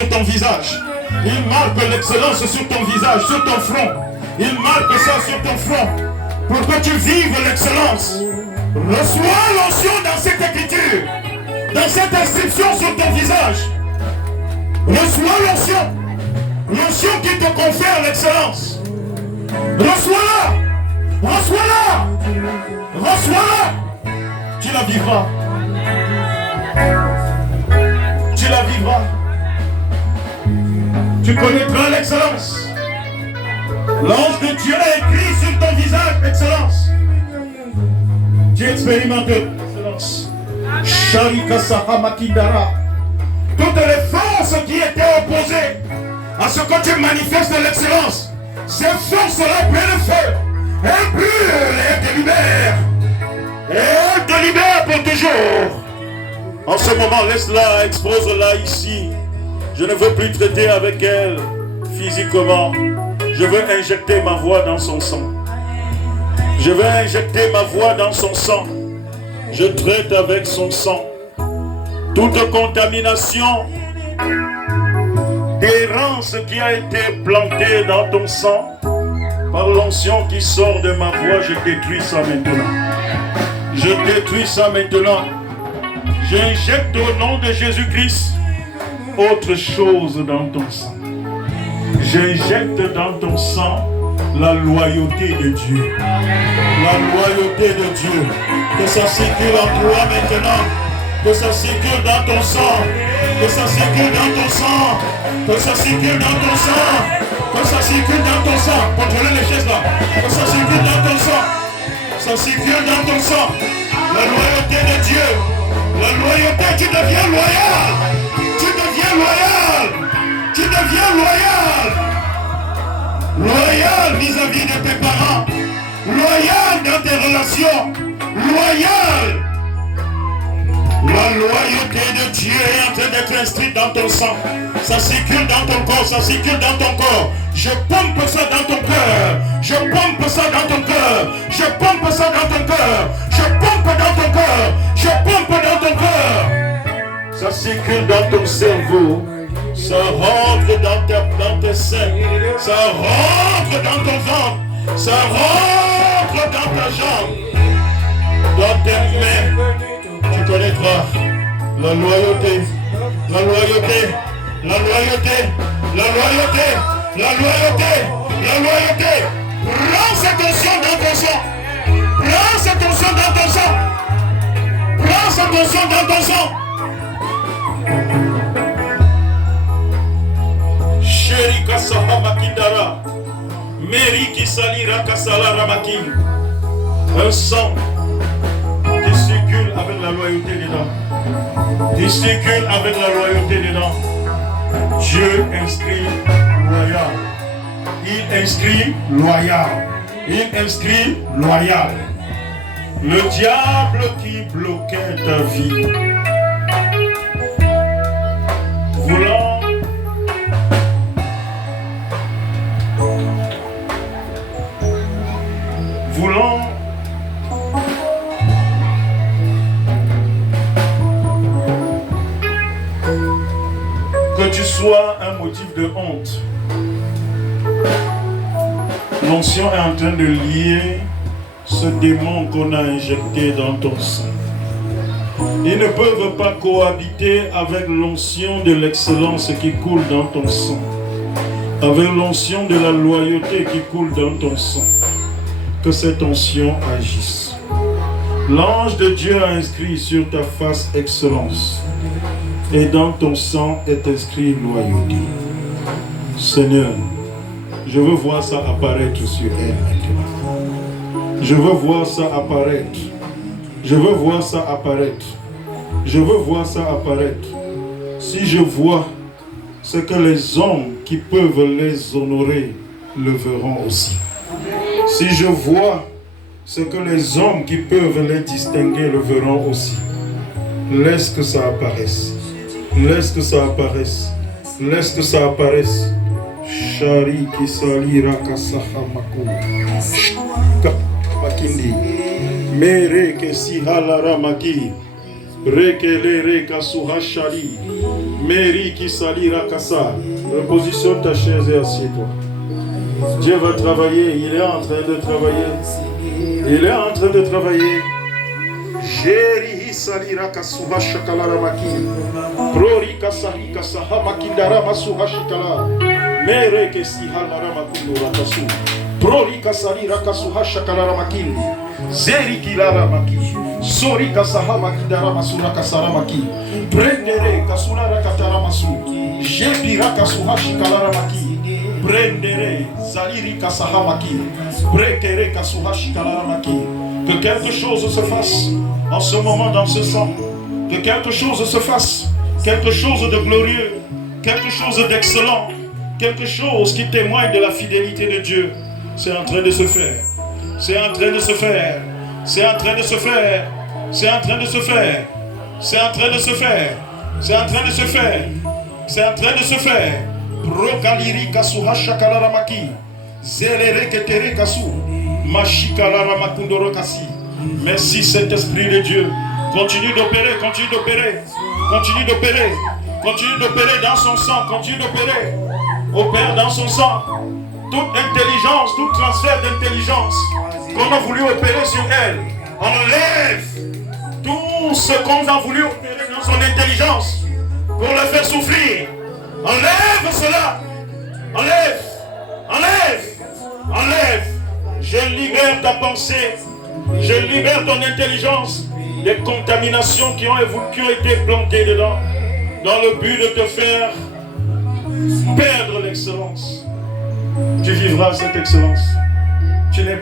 sur ton visage. Il marque l'excellence sur ton visage, sur ton front. Il marque ça sur ton front pour que tu vives l'excellence. Reçois l'onction dans cette écriture, dans cette inscription sur ton visage. Reçois l'onction. L'onction qui te confère l'excellence. Reçois-la. Reçois-la. Reçois-la. Tu la vivras. Tu la vivras. Tu connaîtras l'excellence. L'ange de Dieu a écrit sur ton visage excellence. Tu expérimentes l'excellence. Sharika Sahamakindara. Toutes les forces qui étaient opposées à ce que tu manifestes l'excellence, ces forces-là prennent le feu. Elles brûlent et elles te libèrent. Et elles te libèrent pour toujours. En ce moment, laisse-la, expose-la ici. Je ne veux plus traiter avec elle physiquement. Je veux injecter ma voix dans son sang. Je veux injecter ma voix dans son sang. Je traite avec son sang. Toute contamination, d'errance qui a été plantée dans ton sang, par l'onction qui sort de ma voix, je détruis ça maintenant. Je détruis ça maintenant. J'injecte au nom de Jésus-Christ autre chose dans ton sang. J'injecte dans ton sang la loyauté de Dieu. La loyauté de Dieu. Que ça circule en toi maintenant. Que ça circule dans ton sang. Que ça circule dans ton sang. Que ça circule dans ton sang. Que ça circule dans ton sang. Contrôlez les gestes là. Que ça circule dans ton sang. Ça circule dans ton sang. La loyauté de Dieu. La loyauté, tu deviens loyal. Tu deviens loyal. Tu deviens loyal. Loyal vis-à-vis de tes parents. Loyal dans tes relations. Loyal. La loyauté de Dieu est en train d'être inscrite dans ton sang. Ça circule dans ton corps, ça circule dans ton corps. Je pompe ça dans ton cœur. Je pompe ça dans ton cœur. Je pompe ça dans ton cœur. Je pompe dans ton cœur. Je pompe dans ton cœur. Ça circule dans ton cerveau. Ça rentre dans tes seins. Ça rentre dans ton ventre. Ça rentre dans ta jambe. Dans tes mains. Tu connaîtras la loyauté, la loyauté, la loyauté, la loyauté, la loyauté, la loyauté. Prends cette onction dans ton sang. Prends cette onction dans ton sang. Prends cette onction dans ton sang. Chéri Kasaha Makindara. Meri Kisalira Kasala Ramakin. Un sang qui circule avec la loyauté dedans. Qui circule avec la loyauté dedans. Dieu inscrit loyal. Il inscrit loyal. Il inscrit loyal. Le diable qui bloquait ta vie, voulant que tu sois un motif de honte. L'onction est en train de lier ce démon qu'on a injecté dans ton sang. Ils ne peuvent pas cohabiter avec l'onction de l'excellence qui coule dans ton sang, avec l'onction de la loyauté qui coule dans ton sang. Que cette onction agisse. L'ange de Dieu a inscrit sur ta face excellence, et dans ton sang est inscrit loyauté. Seigneur, je veux voir ça apparaître sur elle maintenant. Je veux voir ça apparaître. Je veux voir ça apparaître. Je veux voir ça apparaître. Si je vois ce que les hommes qui peuvent les honorer le verront aussi. Si je vois ce que les hommes qui peuvent les distinguer le verront aussi. Laisse que ça apparaisse. Laisse que ça apparaisse. Laisse que ça apparaisse. Shari Kisalira Kasahamaku. Makindi. Mere Kesihalara Maki. Rekele Rekasuhashari. Mary qui salira Kassa. Repositionne ta chaise et assieds-toi. Dieu va travailler. Il est en train de travailler. Il est en train de travailler. Jéri salira Kasuha Shakalara Maki. Prori Kasahi Kasaha Makindara Masuha Shikala. Mere Kesihanara Makundura Kasu. Prori Kasalira Kasuha Shakalara Maki. Zeri Kilara Maki. Sori Kasaha Makindara Masura Kasara Maki. Prendere Kasulara Katara Masu. Jebira Kasuha Shikalara Maki. Prendere Zaliri Kasaha Maki. Prekere Kasuha Shikalara Maki. Que quelque chose se fasse en ce moment dans ce sang. Que quelque chose se fasse. Quelque chose de glorieux. Quelque chose d'excellent. Quelque chose qui témoigne de la fidélité de Dieu. C'est en train de se faire. C'est en train de se faire. C'est en train de se faire. C'est en train de se faire. C'est en train de se faire. C'est en train de se faire. C'est en train de se faire. Prokaliri kasuha shakalara maki. Zelere ketere kasu. Mashikalara makundoro kasi. Merci Saint-Esprit de Dieu. Continue d'opérer, continue d'opérer. Continue d'opérer. Continue d'opérer dans son sang. Continue d'opérer. Opère dans son sang. Toute intelligence, tout transfert d'intelligence qu'on a voulu opérer sur elle, enlève tout ce qu'on a voulu opérer dans son intelligence pour le faire souffrir. Enlève cela. Enlève. Enlève. Enlève. Je libère ta pensée. Je libère ton intelligence des contaminations qui ont été plantées dedans dans le but de te faire perdre l'excellence. Tu vivras cette excellence. Tu n'es pas